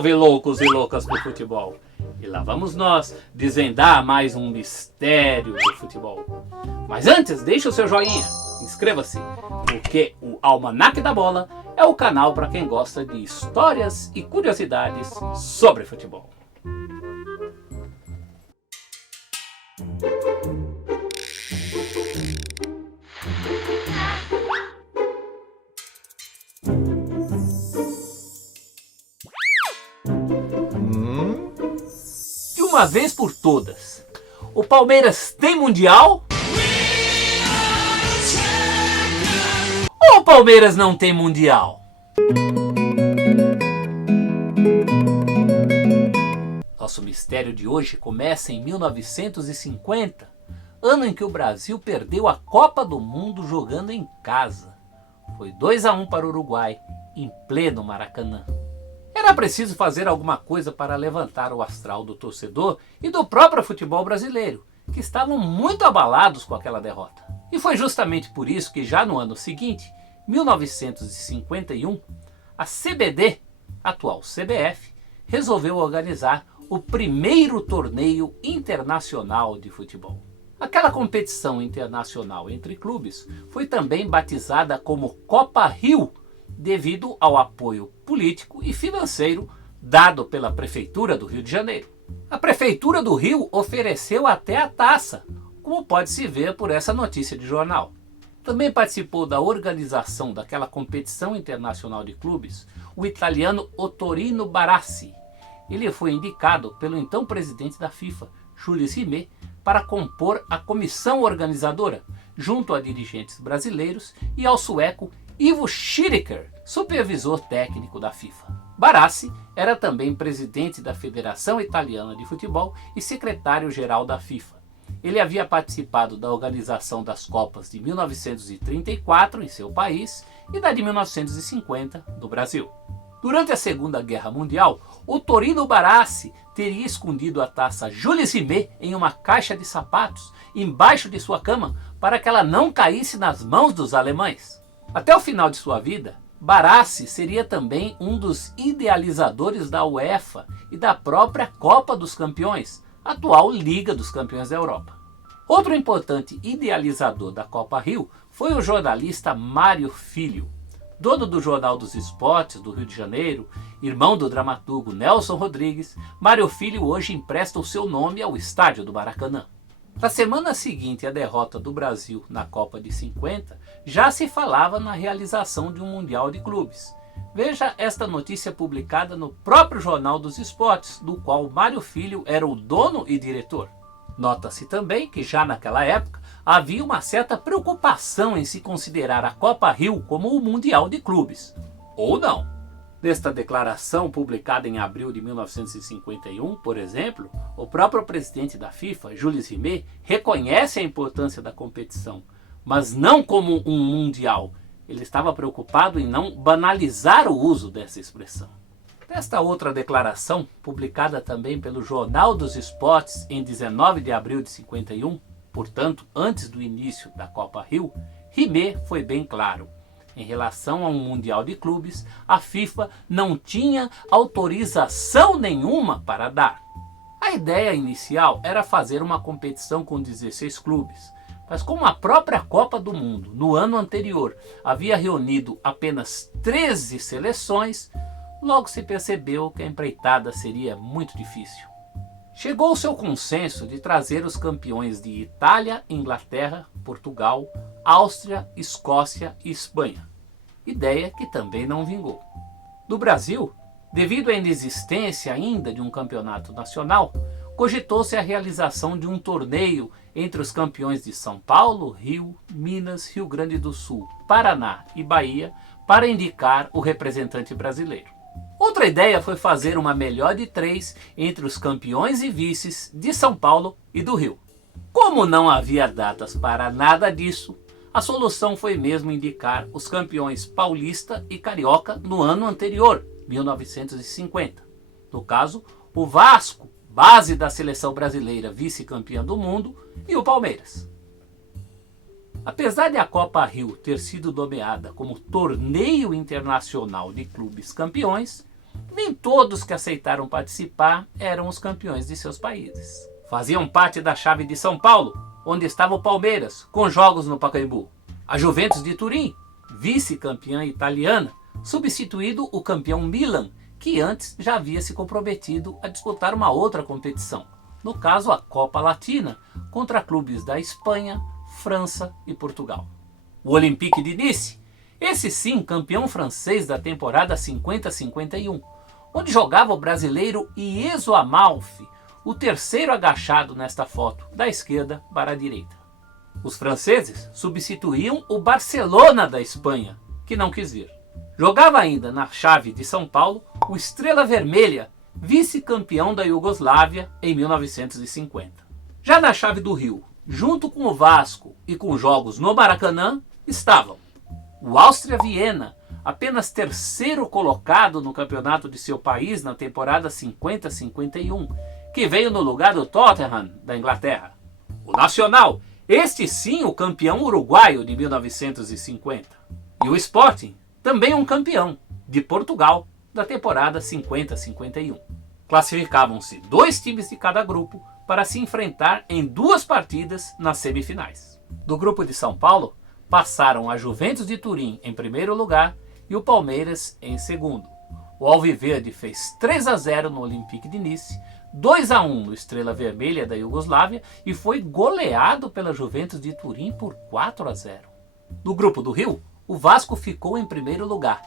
Salve loucos e loucas do futebol! E lá vamos nós desvendar mais um mistério do futebol. Mas antes, deixe o seu joinha, inscreva-se, porque o Almanaque da Bola é o canal para quem gosta de histórias e curiosidades sobre futebol. De uma vez por todas, o Palmeiras tem Mundial? Ou o Palmeiras não tem Mundial? Nosso mistério de hoje começa em 1950, ano em que o Brasil perdeu a Copa do Mundo jogando em casa. Foi 2-1 para o Uruguai, em pleno Maracanã. Era preciso fazer alguma coisa para levantar o astral do torcedor e do próprio futebol brasileiro, que estavam muito abalados com aquela derrota. E foi justamente por isso que já no ano seguinte, 1951, a CBD, atual CBF, resolveu organizar o primeiro torneio internacional de futebol. Aquela competição internacional entre clubes foi também batizada como Copa Rio, devido ao apoio político e financeiro dado pela Prefeitura do Rio de Janeiro. A Prefeitura do Rio ofereceu até a taça, como pode-se ver por essa notícia de jornal. Também participou da organização daquela competição internacional de clubes o italiano Ottorino Barassi. Ele foi indicado pelo então presidente da FIFA, Jules Rimet, para compor a comissão organizadora, junto a dirigentes brasileiros e ao sueco Ivo Schiriker, supervisor técnico da FIFA. Barassi era também presidente da Federação Italiana de Futebol e secretário-geral da FIFA. Ele havia participado da organização das Copas de 1934 em seu país e da de 1950 no Brasil. Durante a Segunda Guerra Mundial, Ottorino Barassi teria escondido a taça Jules Rimet em uma caixa de sapatos embaixo de sua cama para que ela não caísse nas mãos dos alemães. Até o final de sua vida, Barassi seria também um dos idealizadores da UEFA e da própria Copa dos Campeões, atual Liga dos Campeões da Europa. Outro importante idealizador da Copa Rio foi o jornalista Mário Filho, dono do Jornal dos Esportes do Rio de Janeiro, irmão do dramaturgo Nelson Rodrigues. Mário Filho hoje empresta o seu nome ao estádio do Maracanã. Na semana seguinte à derrota do Brasil na Copa de 50, já se falava na realização de um Mundial de Clubes. Veja esta notícia publicada no próprio Jornal dos Esportes, do qual Mário Filho era o dono e diretor. Nota-se também que já naquela época havia uma certa preocupação em se considerar a Copa Rio como o Mundial de Clubes. Ou não. Nesta declaração, publicada em abril de 1951, por exemplo, o próprio presidente da FIFA, Jules Rimet, reconhece a importância da competição, mas não como um mundial. Ele estava preocupado em não banalizar o uso dessa expressão. Nesta outra declaração, publicada também pelo Jornal dos Esportes em 19 de abril de 51, portanto antes do início da Copa Rio, Rimet foi bem claro. Em relação a um Mundial de Clubes, a FIFA não tinha autorização nenhuma para dar. A ideia inicial era fazer uma competição com 16 clubes, mas como a própria Copa do Mundo, no ano anterior, havia reunido apenas 13 seleções, logo se percebeu que a empreitada seria muito difícil. Chegou-se ao consenso de trazer os campeões de Itália, Inglaterra, Portugal, Áustria, Escócia e Espanha. Ideia que também não vingou. No Brasil, devido à inexistência ainda de um campeonato nacional, cogitou-se a realização de um torneio entre os campeões de São Paulo, Rio, Minas, Rio Grande do Sul, Paraná e Bahia para indicar o representante brasileiro. Outra ideia foi fazer uma melhor de 3 entre os campeões e vices de São Paulo e do Rio. Como não havia datas para nada disso, a solução foi mesmo indicar os campeões paulista e carioca no ano anterior, 1950. No caso, o Vasco, base da seleção brasileira vice-campeã do mundo, e o Palmeiras. Apesar de a Copa Rio ter sido nomeada como Torneio Internacional de Clubes Campeões, nem todos que aceitaram participar eram os campeões de seus países. Faziam parte da chave de São Paulo, onde estava o Palmeiras, com jogos no Pacaembu. A Juventus de Turim, vice-campeã italiana, substituído o campeão Milan, que antes já havia se comprometido a disputar uma outra competição, no caso a Copa Latina, contra clubes da Espanha, França e Portugal. O Olympique de Nice, esse sim campeão francês da temporada 50-51, onde jogava o brasileiro Ieso Amalfi, o terceiro agachado nesta foto, da esquerda para a direita. Os franceses substituíam o Barcelona da Espanha, que não quis vir. Jogava ainda na chave de São Paulo o Estrela Vermelha, vice-campeão da Iugoslávia em 1950. Já na chave do Rio, junto com o Vasco e com jogos no Maracanã, estavam o Áustria Viena, apenas terceiro colocado no campeonato de seu país na temporada 50-51, que veio no lugar do Tottenham da Inglaterra. O Nacional, este sim o campeão uruguaio de 1950. E o Sporting, também um campeão, de Portugal, da temporada 50-51. Classificavam-se 2 times de cada grupo para se enfrentar em 2 partidas nas semifinais. Do grupo de São Paulo, passaram a Juventus de Turim em primeiro lugar e o Palmeiras em segundo. O Alviverde fez 3-0 no Olympique de Nice, 2-1 no Estrela Vermelha da Iugoslávia e foi goleado pela Juventus de Turim por 4-0. No grupo do Rio, o Vasco ficou em primeiro lugar.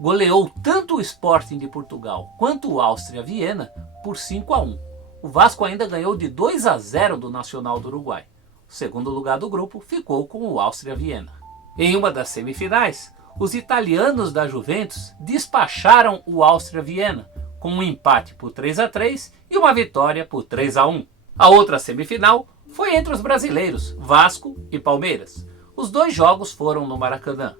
Goleou tanto o Sporting de Portugal quanto o Áustria Viena por 5-1. O Vasco ainda ganhou de 2-0 do Nacional do Uruguai. O segundo lugar do grupo ficou com o Áustria Viena. Em uma das semifinais, os italianos da Juventus despacharam o Áustria Viena, com um empate por 3-3 e uma vitória por 3-1. A outra semifinal foi entre os brasileiros, Vasco e Palmeiras. Os 2 jogos foram no Maracanã.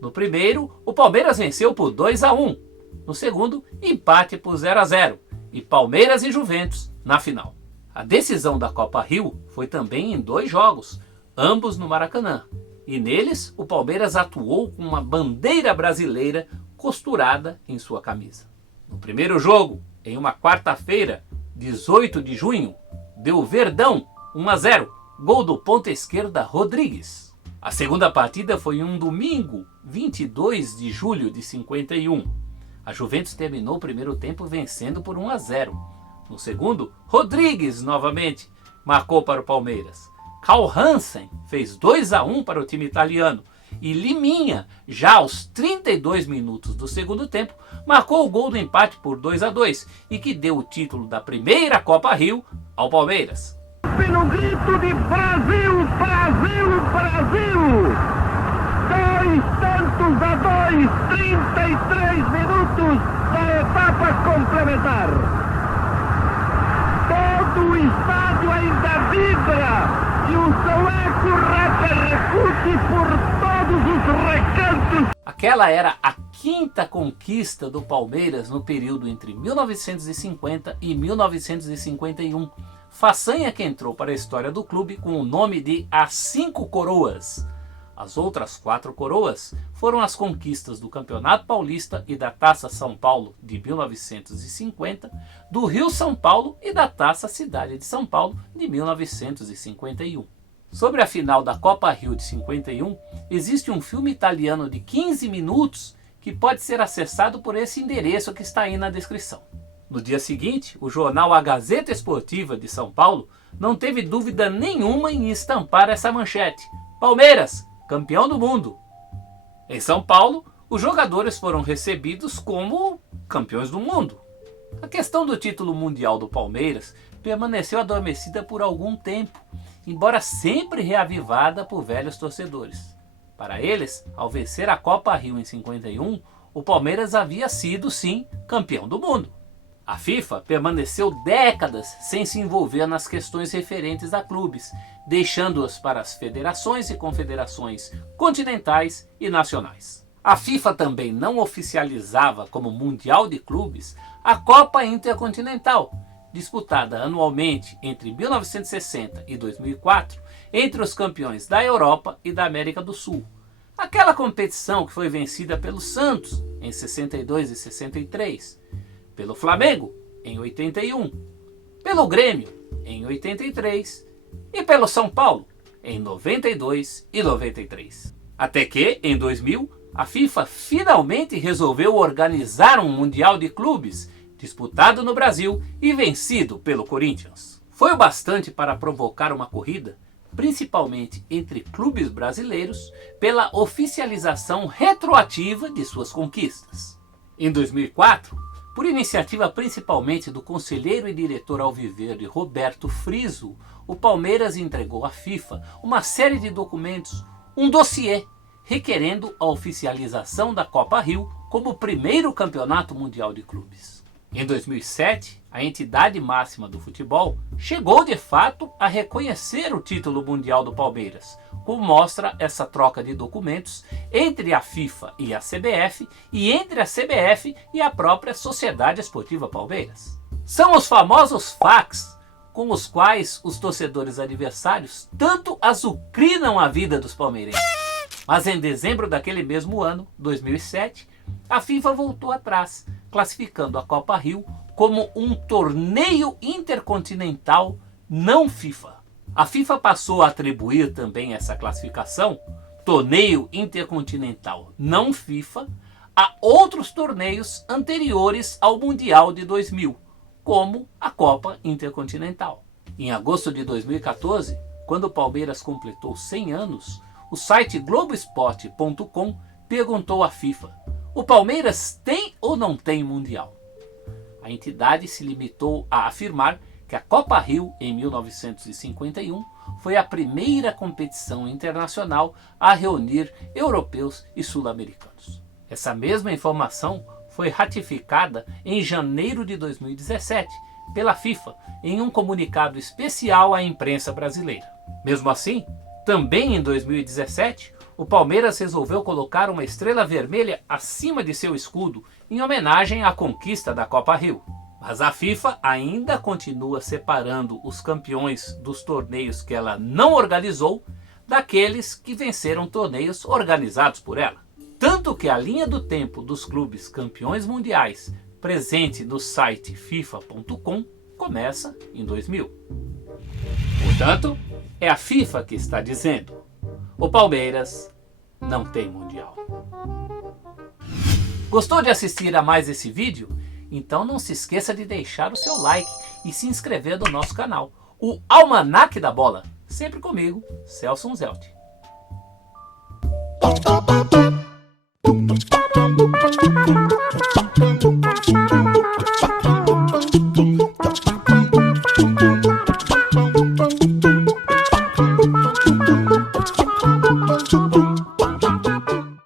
No primeiro, o Palmeiras venceu por 2-1. No segundo, empate por 0-0. E Palmeiras e Juventus na final. A decisão da Copa Rio foi também em 2 jogos, ambos no Maracanã. E neles, o Palmeiras atuou com uma bandeira brasileira costurada em sua camisa. No primeiro jogo, em uma quarta-feira, 18 de junho, deu Verdão 1-0, gol do ponta esquerda Rodrigues. A segunda partida foi um domingo, 22 de julho de 51. A Juventus terminou o primeiro tempo vencendo por 1-0. No segundo, Rodrigues novamente marcou para o Palmeiras. Karl Hansen fez 2-1 para o time italiano. E Liminha, já aos 32 minutos do segundo tempo, marcou o gol do empate por 2-2 e que deu o título da primeira Copa Rio ao Palmeiras. Pelo grito de Brasil, Brasil, Brasil! 2-2, 33 minutos da etapa complementar. Todo o estádio ainda vibra e o seu eco repercute por todos os recantos. Aquela era a 5ª conquista do Palmeiras no período entre 1950 e 1951. Façanha que entrou para a história do clube com o nome de As 5 Coroas. As outras 4 coroas foram as conquistas do Campeonato Paulista e da Taça São Paulo de 1950, do Rio São Paulo e da Taça Cidade de São Paulo de 1951. Sobre a final da Copa Rio de 51, existe um filme italiano de 15 minutos que pode ser acessado por esse endereço que está aí na descrição. No dia seguinte, o jornal A Gazeta Esportiva de São Paulo não teve dúvida nenhuma em estampar essa manchete: Palmeiras, campeão do mundo. Em São Paulo, os jogadores foram recebidos como campeões do mundo. A questão do título mundial do Palmeiras permaneceu adormecida por algum tempo, embora sempre reavivada por velhos torcedores. Para eles, ao vencer a Copa Rio em 51, o Palmeiras havia sido, sim, campeão do mundo. A FIFA permaneceu décadas sem se envolver nas questões referentes a clubes, deixando-as para as federações e confederações continentais e nacionais. A FIFA também não oficializava como Mundial de Clubes a Copa Intercontinental, disputada anualmente entre 1960 e 2004 entre os campeões da Europa e da América do Sul. Aquela competição que foi vencida pelo Santos em 62 e 63. pelo Flamengo em 81, pelo Grêmio em 83 e pelo São Paulo em 92 e 93. Até que, em 2000, a FIFA finalmente resolveu organizar um Mundial de Clubes disputado no Brasil e vencido pelo Corinthians. Foi o bastante para provocar uma corrida, principalmente entre clubes brasileiros, pela oficialização retroativa de suas conquistas. Em 2004, por iniciativa principalmente do conselheiro e diretor alviverde Roberto Friso, o Palmeiras entregou à FIFA uma série de documentos, um dossiê, requerendo a oficialização da Copa Rio como o primeiro campeonato mundial de clubes. Em 2007, a entidade máxima do futebol chegou de fato a reconhecer o título mundial do Palmeiras, como mostra essa troca de documentos entre a FIFA e a CBF e entre a CBF e a própria Sociedade Esportiva Palmeiras. São os famosos fax com os quais os torcedores adversários tanto azucrinam a vida dos palmeirenses. Mas em dezembro daquele mesmo ano, 2007, a FIFA voltou atrás, classificando a Copa Rio como um torneio intercontinental não FIFA. A FIFA passou a atribuir também essa classificação, torneio intercontinental não FIFA, a outros torneios anteriores ao Mundial de 2000, como a Copa Intercontinental. Em agosto de 2014, quando o Palmeiras completou 100 anos, o site Globoesporte.com perguntou à FIFA: o Palmeiras tem ou não tem Mundial? A entidade se limitou a afirmar que a Copa Rio, em 1951, foi a primeira competição internacional a reunir europeus e sul-americanos. Essa mesma informação foi ratificada em janeiro de 2017 pela FIFA em um comunicado especial à imprensa brasileira. Mesmo assim, também em 2017, o Palmeiras resolveu colocar uma estrela vermelha acima de seu escudo em homenagem à conquista da Copa Rio. Mas a FIFA ainda continua separando os campeões dos torneios que ela não organizou daqueles que venceram torneios organizados por ela. Tanto que a linha do tempo dos clubes campeões mundiais presente no site FIFA.com começa em 2000. Portanto, é a FIFA que está dizendo: o Palmeiras não tem Mundial. Gostou de assistir a mais esse vídeo? Então não se esqueça de deixar o seu like e se inscrever no nosso canal, o Almanaque da Bola. Sempre comigo, Celso Unzelt.